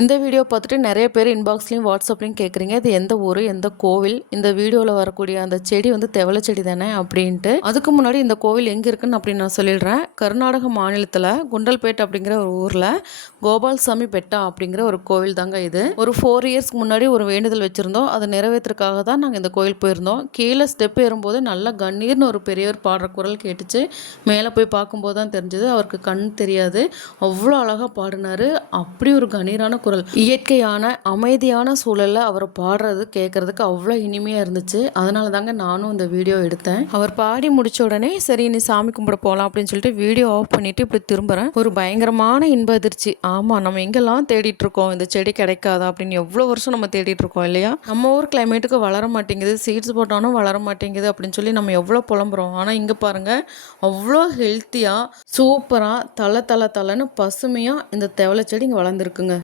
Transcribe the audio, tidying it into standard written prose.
இந்த வீடியோ பார்த்துட்டு நிறைய பேர் இன்பாக்ஸ்லையும் வாட்ஸ்அப்லையும் கேட்குறீங்க, இது எந்த ஊர், எந்த கோவில், இந்த வீடியோவில் வரக்கூடிய அந்த செடி வந்து தெவளை செடி தானே அப்படின்ட்டு. அதுக்கு முன்னாடி இந்த கோவில் எங்கே இருக்குன்னு அப்படின்னு நான் சொல்லிடுறேன். கர்நாடக மாநிலத்தில் குண்டல்பேட் அப்படிங்கிற ஒரு ஊரில் கோபால்சாமி பெட்டா அப்படிங்கிற ஒரு கோவில் தாங்க இது. ஒரு 4 இயர்ஸ்க்கு முன்னாடி ஒரு வேண்டுதல் வச்சுருந்தோம், அதை நிறைவேற்றுறதுக்காக தான் நாங்கள் இந்த கோவில் போயிருந்தோம். கீழே ஸ்டெப் ஏறும்போது நல்லா கண்ணீர்னு ஒரு பெரியவர் பாடுற குரல் கேட்டுச்சு. மேலே போய் பார்க்கும்போது தான் தெரிஞ்சது அவருக்கு கண் தெரியாது, அவ்வளோ அழகாக பாடினார். அப்படி ஒரு கண்ணீரான குரல், இயற்கையான அமைதியான சூழல்ல அவர் பாடுறது கேட்கறதுக்கு அவ்வளோ இனிமையா இருந்துச்சு. அதனால தாங்க நானும் இந்த வீடியோ எடுத்தேன். அவர் பாடி முடிச்ச உடனே சரி நீ சாமி கும்பிட போகலாம் அப்படின்னு சொல்லிட்டு வீடியோ ஆஃப் பண்ணிட்டு இப்படி திரும்புறேன். ஒரு பயங்கரமான இன்ப அதிர்ச்சி. ஆமா, நம்ம எங்கெல்லாம் தேடிட்டு இருக்கோம் இந்த செடி கிடைக்காதா அப்படின்னு. எவ்வளோ வருஷம் நம்ம தேடிட்டு இருக்கோம் இல்லையா? நம்ம ஊர் கிளைமேட்டுக்கு வளர மாட்டேங்குது, சீட்ஸ் போட்டாலும் வளர மாட்டேங்குது அப்படின்னு சொல்லி நம்ம எவ்வளோ புலம்புறோம். ஆனால் இங்கே பாருங்க, அவ்வளோ ஹெல்த்தியாக சூப்பராக தலை தலை தலைன்னு பசுமையாக இந்த தெவலை செடி இங்கே வளர்ந்துருக்குங்க.